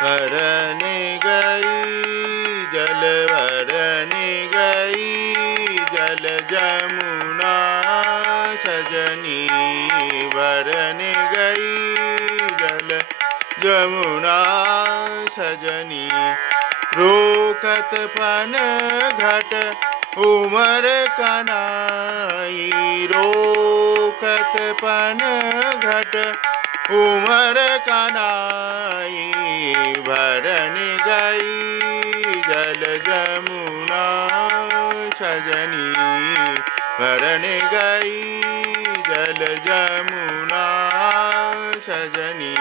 भरने गई जल भरने गई जल जमुना सजनी भरने गई जल जमुना सजनी रोकत पन घट उमर कनाई रोकत पन घट उमर कनाई भरन गई जल जमुना सजनी भरन गई जल जमुना सजनी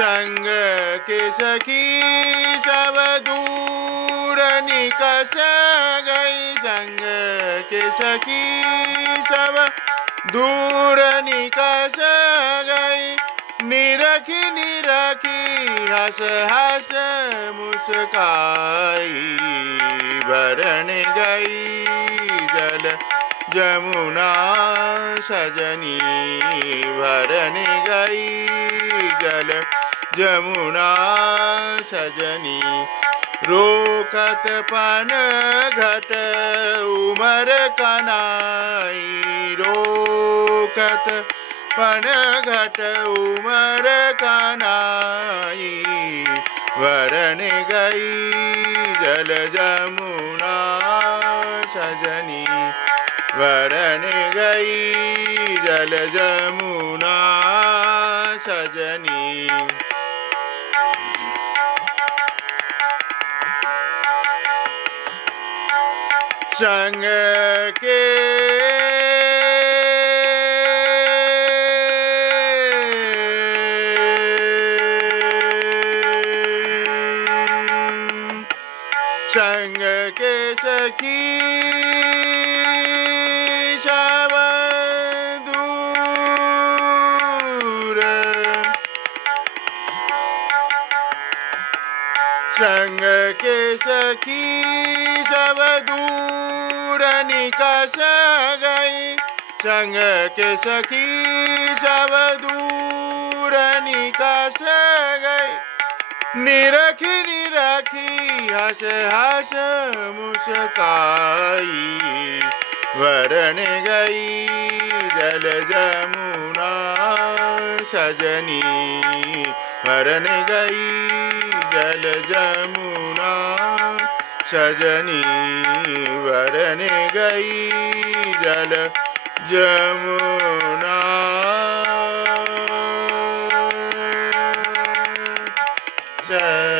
संग के सखी सब दूर निकस गई संग के सखी सब दूर निकस गई निरखी निरखी हंस हंस मुस्काई भरन गई जल जमुना सजनी भरन गई जल जमुना सजनी रोकत पन घट उमर कनाई रोकत पन घट उमर कनाई भरन गई जल जमुना सजनी भरन गई जल जमुना सजनी संग के संग के सखी सब दूर संग के सखी सब दूर निकस गई संग के सखी सब दूर निकस गई निरखी निरखी हंस हंस मुस्काई भरन गई जल जमुना सजनी भरन गई जल जमुना सजनी भरन गई जल जमुना सजनी।